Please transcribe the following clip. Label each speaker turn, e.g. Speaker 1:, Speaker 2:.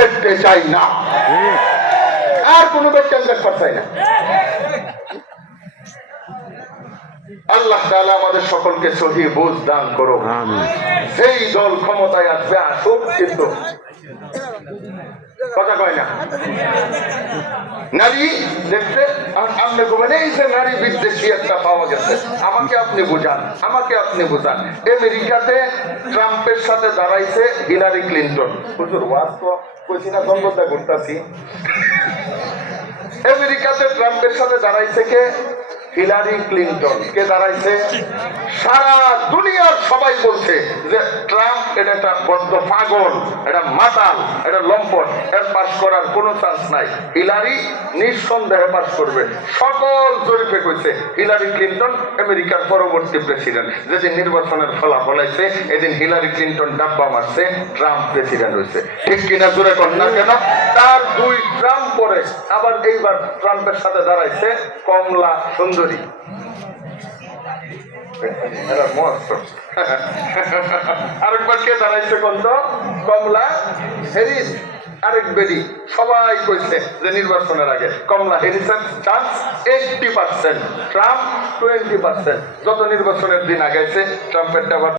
Speaker 1: দেখতে চাই না। আর কোনো ব্যক্তি দেখতে চাই না। আল্লাহ তাআলা আমাদের সকলকে সহি বুঝ দান করো সেই দল ক্ষমতায় আসবে আসুক কিন্তু। কথা কয় না? নারী দেখতে আপনি বলবেন এই যে নারী বিদ্বেষী একটা পাওয়া গেছে। আমাকে আপনি বুঝান আমাকে আপনি বুঝান। আমেরিকাতে ট্রাম্পের সাথে দাঁড়াইছে হিলারি ক্লিন্টন। হুজুর ওয়াজ তো কইছি না দ্বন্দ্বতা করতেছি আমেরিকাতে ট্রাম্পের সাথে দাঁড়াইছে কে? Hillary Clinton. কে দাঁড়াইছে? সারা দুনিয়ার সবাই বলছে যে ট্রাম্প এটা একটা বদ্ধ পাগল, এটা মাতাল, এটা লম্পট, এর পাশ করার কোনো চান্স নাই। হিলারি নিঃসন্দেহে পাশ করবে। সকল জরিপে কইছে, হিলারি ক্লিন্টন আমেরিকার পরবর্তী প্রেসিডেন্ট যেদিন নির্বাচনের ফলাফল আছে এদিন হিলারি ক্লিন্টন ডাব্বা মারছে, ট্রাম্প প্রেসিডেন্ট হয়েছে ঠিক কিনা জোরে না কেন? তার দুই পরে আবার এইবার ট্রাম্পের সাথে দাঁড়াইছে কমলা সুন্দরী। আরেকবার কে দাঁড়াইছে কমলা আরেক বেরি সবাই কইছে যে নির্বাচনের আগে Kamala হ্যারিসের chance eighty percent Trump twenty percent যত নির্বাচনের দিন আগাইছে, ট্রাম্পেরটা আবার